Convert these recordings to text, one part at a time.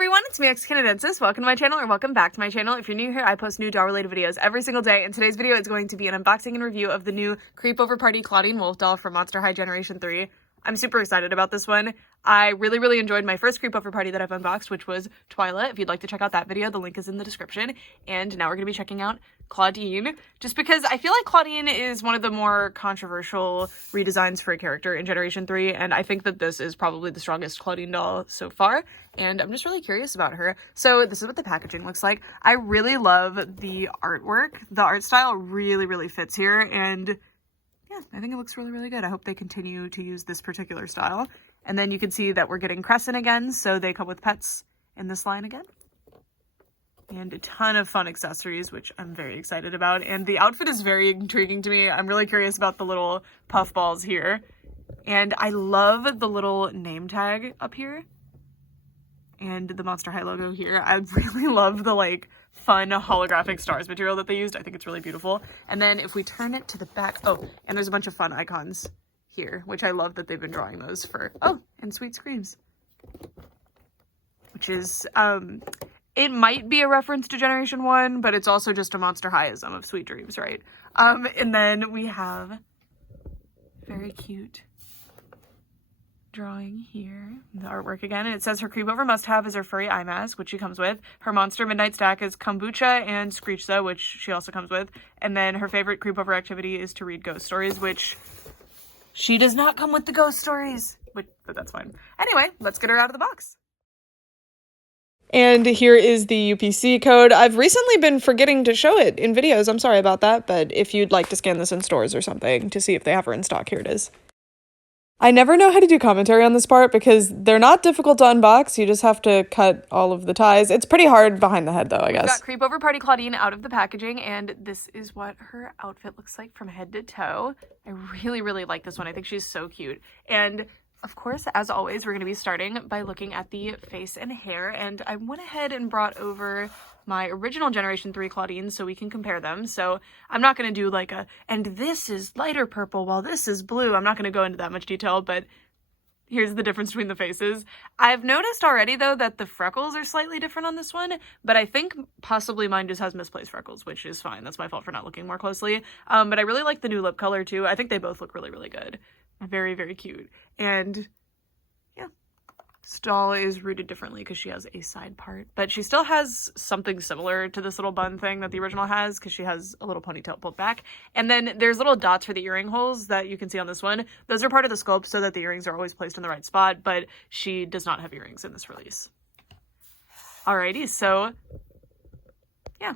everyone, it's me, Cutest. Welcome to my channel, or welcome back to my channel. If you're new here, I post new doll-related videos every single day, and today's video is going to be an unboxing and review of the new Creepover Party Clawdeen Wolf doll from Monster High Generation 3. I'm super excited about this one. I really enjoyed my first Creepover Party that I've unboxed, which was Twyla. If you'd like to check out that video, the link is in the description. And now we're going to be checking out Clawdeen, just because I feel like Clawdeen is one of the more controversial redesigns for a character in Generation 3, and I think that this is probably the strongest Clawdeen doll so far, and I'm just really curious about her. So this is what the packaging looks like. I really love the artwork. The art style really fits here, and yeah, I think it looks really good. I hope they continue to use this particular style. And then you can see that we're getting Crescent again, so they come with pets in this line again. And a ton of fun accessories, which I'm very excited about. And the outfit is very intriguing to me. I'm really curious about the little puff balls here. And I love the little name tag up here. And the Monster High logo here. I really love the fun holographic stars material that they used. I think it's really beautiful. And then if we turn it to the back, oh, and there's a bunch of fun icons here, which I love that they've been drawing those for, oh, and Sweet Screams. Which is, it might be a reference to Generation 1, but it's also just a Monster High-ism of Sweet Dreams, right? And then we have very cute drawing here, the artwork again, and it says her Creepover must-have is her furry eye mask, which she comes with. Her monster midnight stack is kombucha and screechza, which she also comes with. And then her favorite Creepover activity is to read ghost stories, which she does not come with the ghost stories, but that's fine. Anyway, let's get her out of the box. And here is the UPC code. I've recently been forgetting to show it in videos. I'm sorry about that, but if you'd like to scan this in stores or something to see if they have her in stock, here it is. I never know how to do commentary on this part because they're not difficult to unbox. You just have to cut all of the ties. It's pretty hard behind the head though, I guess. We've got Creepover Party Clawdeen out of the packaging, and this is what her outfit looks like from head to toe. I really like this one. I think she's so cute. And of course, as always, we're going to be starting by looking at the face and hair, and I went ahead and brought over my original Generation 3 Clawdeen so we can compare them. So I'm not going to do and this is lighter purple while this is blue. I'm not going to go into that much detail, but here's the difference between the faces. I've noticed already, though, that the freckles are slightly different on this one, but I think possibly mine just has misplaced freckles, which is fine. That's my fault for not looking more closely. But I really like the new lip color, too. I think they both look really good. Very cute. And yeah, this doll is rooted differently because she has a side part, but she still has something similar to this little bun thing that the original has because she has a little ponytail pulled back. And then there's little dots for the earring holes that you can see on this one. Those are part of the sculpt so that the earrings are always placed in the right spot, but she does not have earrings in this release. Alrighty, so yeah.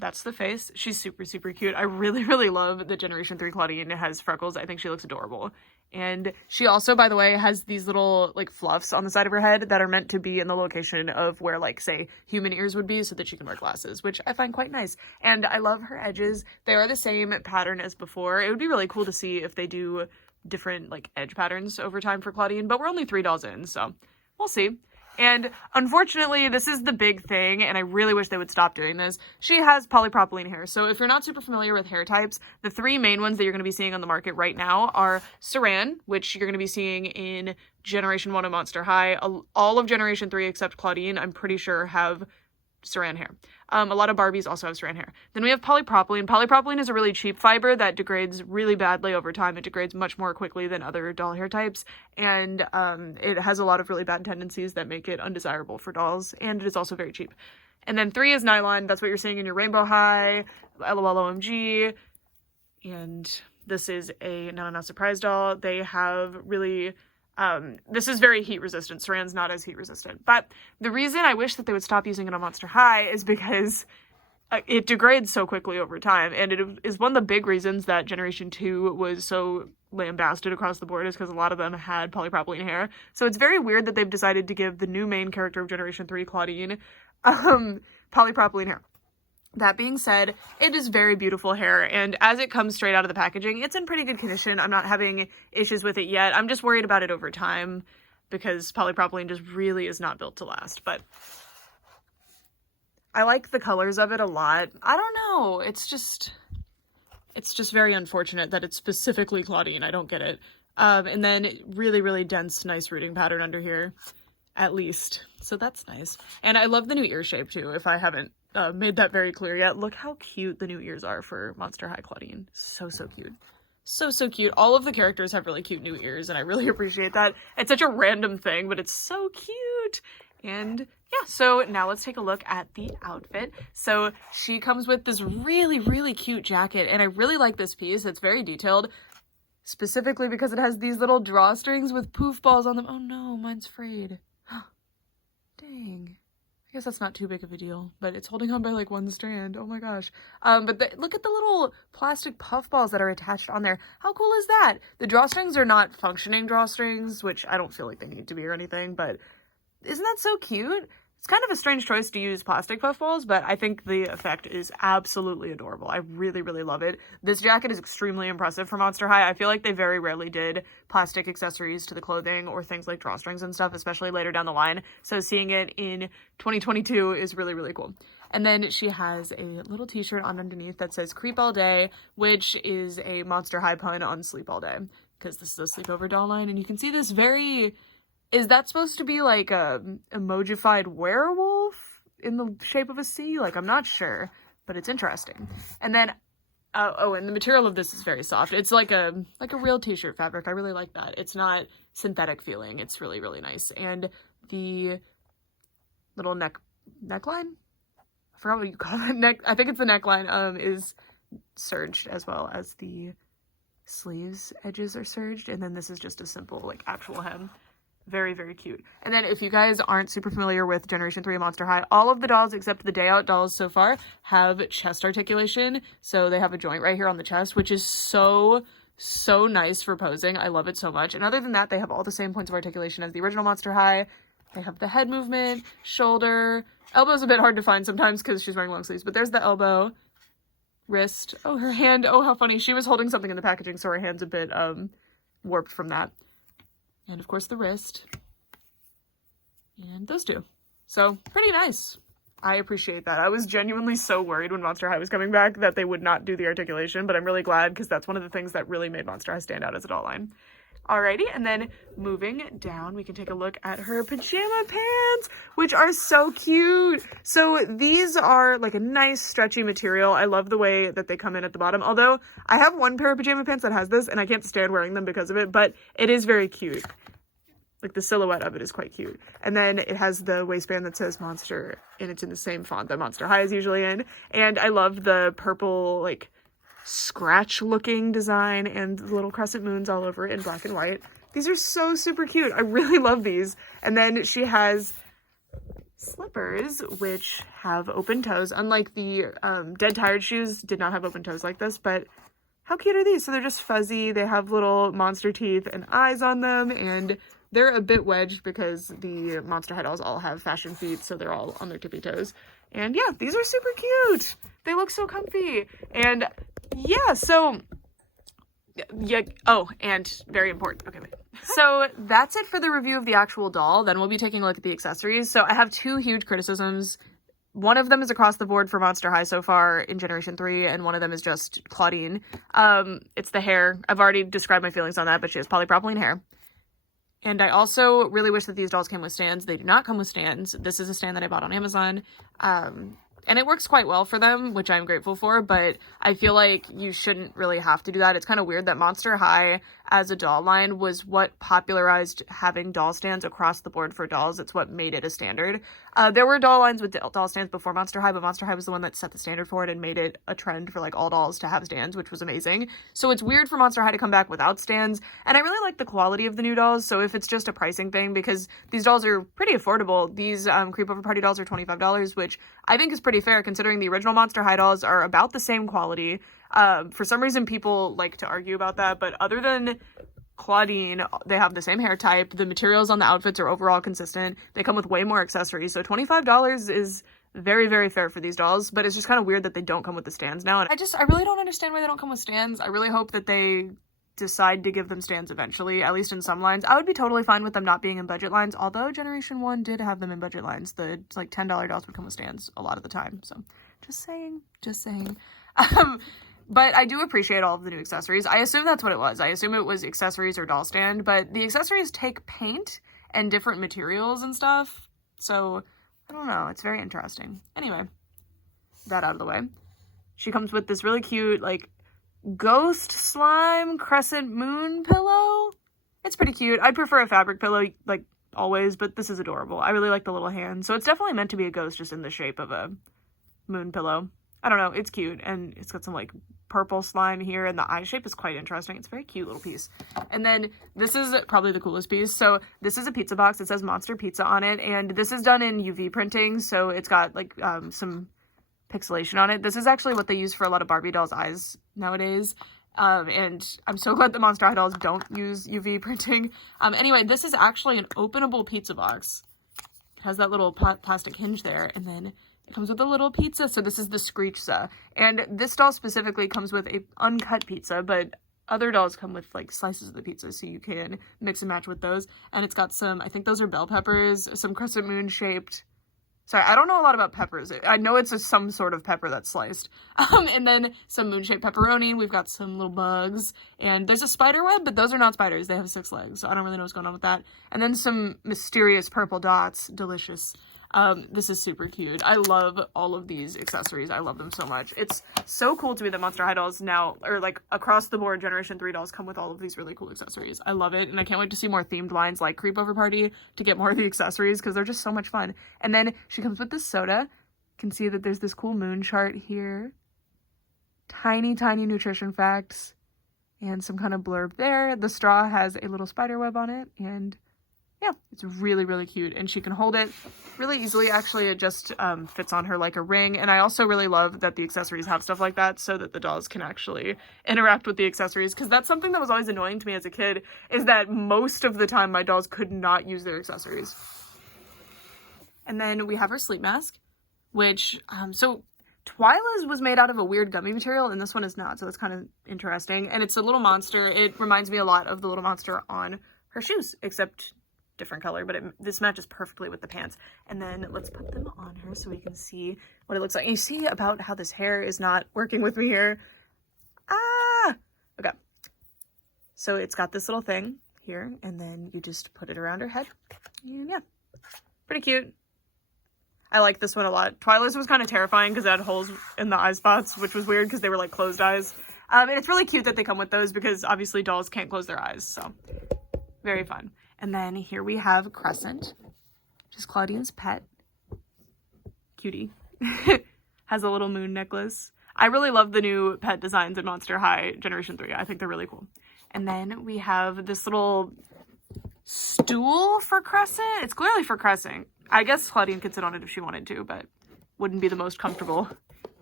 That's the face. She's super cute. I really love that Generation 3 Clawdeen has freckles. I think she looks adorable. And she also, by the way, has these little fluffs on the side of her head that are meant to be in the location of where say human ears would be so that she can wear glasses, which I find quite nice. And I love her edges. They are the same pattern as before. It would be really cool to see if they do different edge patterns over time for Clawdeen, but we're only 3 dolls in, so we'll see. And unfortunately, this is the big thing, and I really wish they would stop doing this. She has polypropylene hair. So if you're not super familiar with hair types, the 3 main ones that you're going to be seeing on the market right now are Saran, which you're going to be seeing in Generation 1 of Monster High. All of Generation 3 except Clawdeen, I'm pretty sure, have Saran hair. A lot of Barbies also have Saran hair. Then we have polypropylene. Polypropylene is a really cheap fiber that degrades really badly over time. It degrades much more quickly than other doll hair types, and it has a lot of really bad tendencies that make it undesirable for dolls, and it is also very cheap. And then 3 is nylon. That's what you're seeing in your Rainbow High, LOL OMG, and this is a Not Surprise doll. They have really this is very heat resistant. Saran's not as heat resistant. But the reason I wish that they would stop using it on Monster High is because it degrades so quickly over time. And it is one of the big reasons that Generation 2 was so lambasted across the board, is because a lot of them had polypropylene hair. So it's very weird that they've decided to give the new main character of Generation 3, Clawdeen, polypropylene hair. That being said, it is very beautiful hair, and as it comes straight out of the packaging, it's in pretty good condition. I'm not having issues with it yet. I'm just worried about it over time because polypropylene just really is not built to last, but I like the colors of it a lot. I don't know. It's just very unfortunate that it's specifically Clawdeen. I don't get it. And then really dense, nice rooting pattern under here. at least. So that's nice. And I love the new ear shape too, if I haven't made that very clear yet. Look how cute the new ears are for Monster High Clawdeen. So cute. So cute. All of the characters have really cute new ears, and I really appreciate that. It's such a random thing, but it's so cute. And yeah, so now let's take a look at the outfit. So she comes with this really cute jacket, and I really like this piece. It's very detailed, specifically because it has these little drawstrings with poof balls on them. Oh no, mine's frayed. Dang. I guess that's not too big of a deal, but it's holding on by like one strand. Oh my gosh. But look at the little plastic puff balls that are attached on there. How cool is that? The drawstrings are not functioning drawstrings, which I don't feel like they need to be or anything, but isn't that so cute? It's kind of a strange choice to use plastic puffballs, but I think the effect is absolutely adorable. I really love it. This jacket is extremely impressive for Monster High. I feel like they very rarely did plastic accessories to the clothing or things like drawstrings and stuff, especially later down the line. So seeing it in 2022 is really cool. And then she has a little t-shirt on underneath that says Creep All Day, which is a Monster High pun on Sleep All Day, because this is a sleepover doll line. And you can see this very... Is that supposed to be like a emojified werewolf in the shape of a C? Like, I'm not sure, but it's interesting. And then, and the material of this is very soft. It's like a real t-shirt fabric. I really like that. It's not synthetic feeling. It's really nice. And the little neckline? I forgot what you call it. I think it's the neckline, is serged, as well as the sleeves edges are serged. And then this is just a simple, like, actual hem. Very cute. And then if you guys aren't super familiar with Generation 3 Monster High, all of the dolls except the Day Out dolls so far have chest articulation. So they have a joint right here on the chest, which is so nice for posing. I love it so much. And other than that, they have all the same points of articulation as the original Monster High. They have the head movement, shoulder, elbow's a bit hard to find sometimes because she's wearing long sleeves, but there's the elbow, wrist. Oh, her hand. Oh, how funny. She was holding something in the packaging, so her hand's a bit warped from that. And of course the wrist, and those two. So pretty nice. I appreciate that. I was genuinely so worried when Monster High was coming back that they would not do the articulation, but I'm really glad because that's one of the things that really made Monster High stand out as a doll line. Alrighty, and then moving down, we can take a look at her pajama pants, which are so cute. So these are like a nice stretchy material. I love the way that they come in at the bottom, although I have one pair of pajama pants that has this and I can't stand wearing them because of it, but it is very cute. Like the silhouette of it is quite cute. And then it has the waistband that says Monster, and it's in the same font that Monster High is usually in. And I love the purple, like, scratch looking design and the little crescent moons all over it in black and white. These are so super cute. I really love these. And then she has slippers which have open toes, unlike the Dead Tired shoes did not have open toes like this, but how cute are these? So they're just fuzzy. They have little monster teeth and eyes on them, and they're a bit wedged because the Monster High dolls all have fashion feet, so they're all on their tippy toes. And yeah, these are super cute. They look so comfy. And yeah, so yeah. Oh, and very important. Okay, wait. So that's it for the review of the actual doll. Then we'll be taking a look at the accessories. So I have two huge criticisms. One of them is across the board for Monster High so far in Generation 3, and one of them is just Clawdeen. It's the hair. I've already described my feelings on that, but she has polypropylene hair. And I also really wish that these dolls came with stands. They do not come with stands. This is a stand that I bought on Amazon. And it works quite well for them, which I'm grateful for, but I feel like you shouldn't really have to do that. It's kind of weird that Monster High as a doll line was what popularized having doll stands across the board for dolls. It's what made it a standard. There were doll lines with doll stands before Monster High, but Monster High was the one that set the standard for it and made it a trend for like all dolls to have stands, which was amazing. So it's weird for Monster High to come back without stands, and I really like the quality of the new dolls, so if it's just a pricing thing, because these dolls are pretty affordable. These CREEPOVER party dolls are $25, which I think is pretty fair considering the original Monster High dolls are about the same quality. For some reason people like to argue about that, but other than Clawdeen, they have the same hair type. The materials on the outfits are overall consistent. They come with way more accessories, so $25 is very fair for these dolls, but it's just kind of weird that they don't come with the stands now. And I really don't understand why they don't come with stands. I really hope that they decide to give them stands eventually, at least in some lines. I would be totally fine with them not being in budget lines, although Generation 1 did have them in budget lines. The like $10 dolls would come with stands a lot of the time, so just saying. But I do appreciate all of the new accessories. I assume that's what it was. I assume it was accessories or doll stand, but the accessories take paint and different materials and stuff. So, I don't know. It's very interesting. Anyway, that out of the way. She comes with this really cute, like, ghost slime crescent moon pillow. It's pretty cute. I prefer a fabric pillow, like, always, but this is adorable. I really like the little hand. So it's definitely meant to be a ghost, just in the shape of a moon pillow. I don't know. It's cute, and it's got some, like, purple slime here, and the eye shape is quite interesting. It's a very cute little piece. And then this is probably the coolest piece. So this is a pizza box. It says Monster Pizza on it, and this is done in UV printing, so it's got, like, some pixelation on it. This is actually what they use for a lot of Barbie dolls' eyes nowadays. And I'm so glad that Monster High dolls don't use UV printing. Anyway, this is actually an openable pizza box. It has that little plastic hinge there, and then it comes with a little pizza. So this is the Screechza. And this doll specifically comes with a uncut pizza, but other dolls come with, like, slices of the pizza, so you can mix and match with those. And it's got some, I think those are bell peppers, some crescent moon shaped. Sorry, I don't know a lot about peppers. I know it's some sort of pepper that's sliced. And then some moon-shaped pepperoni. We've got some little bugs. And there's a spider web, but those are not spiders. They have 6 legs, so I don't really know what's going on with that. And then some mysterious purple dots. Delicious. This is super cute. I love all of these accessories. I love them so much. It's so cool to me that Monster High dolls now, or like across the board, Generation 3 dolls come with all of these really cool accessories. I love it, and I can't wait to see more themed lines like Creepover Party to get more of the accessories, because they're just so much fun. And then she comes with this soda. You can see that there's this cool moon chart here. Tiny, tiny nutrition facts. And some kind of blurb there. The straw has a little spider web on it, and yeah, it's really, really cute, and she can hold it really easily. Actually, it just fits on her like a ring, and I also really love that the accessories have stuff like that so that the dolls can actually interact with the accessories, because that's something that was always annoying to me as a kid, is that most of the time my dolls could not use their accessories. And then we have her sleep mask, which, so Twyla's was made out of a weird gummy material, and this one is not, so that's kind of interesting. And it's a little monster. It reminds me a lot of the little monster on her shoes, except different color, but this matches perfectly with the pants. And then let's put them on her so we can see what it looks like. And you see about how this hair is not working with me here. Okay. So it's got this little thing here, and then you just put it around her head. And yeah, pretty cute. I like this one a lot. Twyla's was kind of terrifying because it had holes in the eye spots, which was weird because they were like closed eyes. And it's really cute that they come with those because obviously dolls can't close their eyes, so very fun. And then here we have Crescent, which is Clawdeen's pet. Cutie. Has a little moon necklace. I really love the new pet designs in Monster High Generation 3. I think they're really cool. And then we have this little stool for Crescent. It's clearly for Crescent. I guess Clawdeen could sit on it if she wanted to, but wouldn't be the most comfortable.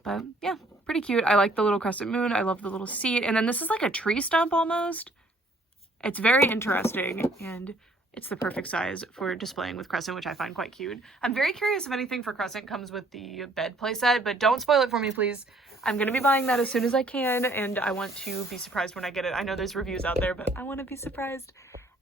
But yeah, pretty cute. I like the little crescent moon. I love the little seat. And then this is like a tree stump almost. It's very interesting, and it's the perfect size for displaying with Crescent, which I find quite cute. I'm very curious if anything for Crescent comes with the bed playset, but don't spoil it for me, please. I'm going to be buying that as soon as I can, and I want to be surprised when I get it. I know there's reviews out there, but I want to be surprised.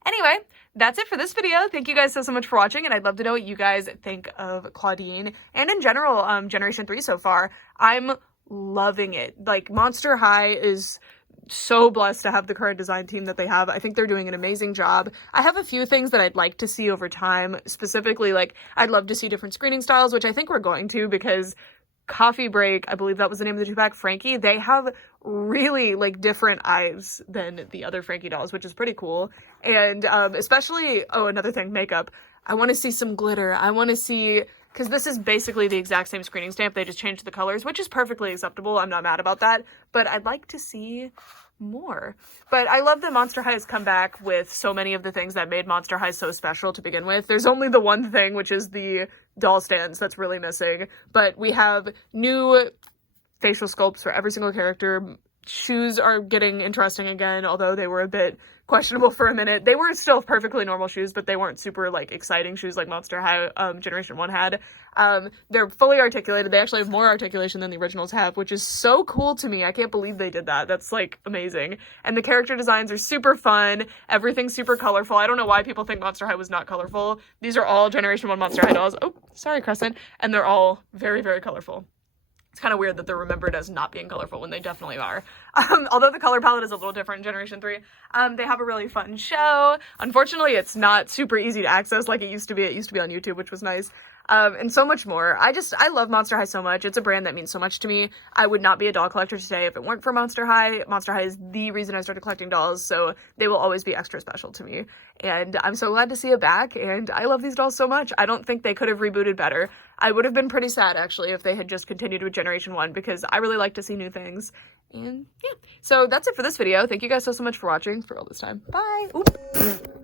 Anyway, that's it for this video. Thank you guys so much for watching, and I'd love to know what you guys think of Clawdeen and in general, Generation 3 so far. I'm loving it. Like, Monster High is so blessed to have the current design team that they have. I think they're doing an amazing job. I have a few things that I'd like to see over time. Specifically, like, I'd love to see different screening styles, which I think we're going to, because Coffee Break, I believe that was the name of the two-pack, Frankie, they have really, like, different eyes than the other Frankie dolls, which is pretty cool. And especially, oh, another thing, makeup. I want to see some glitter. I want to see, because this is basically the exact same screening stamp. They just changed the colors, which is perfectly acceptable. I'm not mad about that. But I'd like to see more. But I love that Monster High has come back with so many of the things that made Monster High so special to begin with. There's only the one thing, which is the doll stands, that's really missing. But we have new facial sculpts for every single character. Shoes are getting interesting again, although they were a bit questionable for a minute. They were still perfectly normal shoes, but they weren't super, like, exciting shoes like Monster High Generation 1 had. They're fully articulated. They actually have more articulation than the originals have, which is so cool to me. I can't believe they did that. That's, like, amazing. And the character designs are super fun. Everything's super colorful. I don't know why people think Monster High was not colorful. These are all Generation 1 Monster High dolls. Oh, sorry, Crescent. And they're all very, very colorful. It's kind of weird that they're remembered as not being colorful when they definitely are. Although the color palette is a little different in Generation 3. They have a really fun show. Unfortunately, it's not super easy to access like it used to be. It used to be on YouTube, which was nice. And so much more. I love Monster High so much. It's a brand that means so much to me. I would not be a doll collector today if it weren't for Monster High. Monster High is the reason I started collecting dolls, so they will always be extra special to me. And I'm so glad to see it back, and I love these dolls so much. I don't think they could have rebooted better. I would have been pretty sad, actually, if they had just continued with Generation 1, because I really like to see new things. And yeah, so that's it for this video. Thank you guys so much for watching for all this time. Bye! Oop.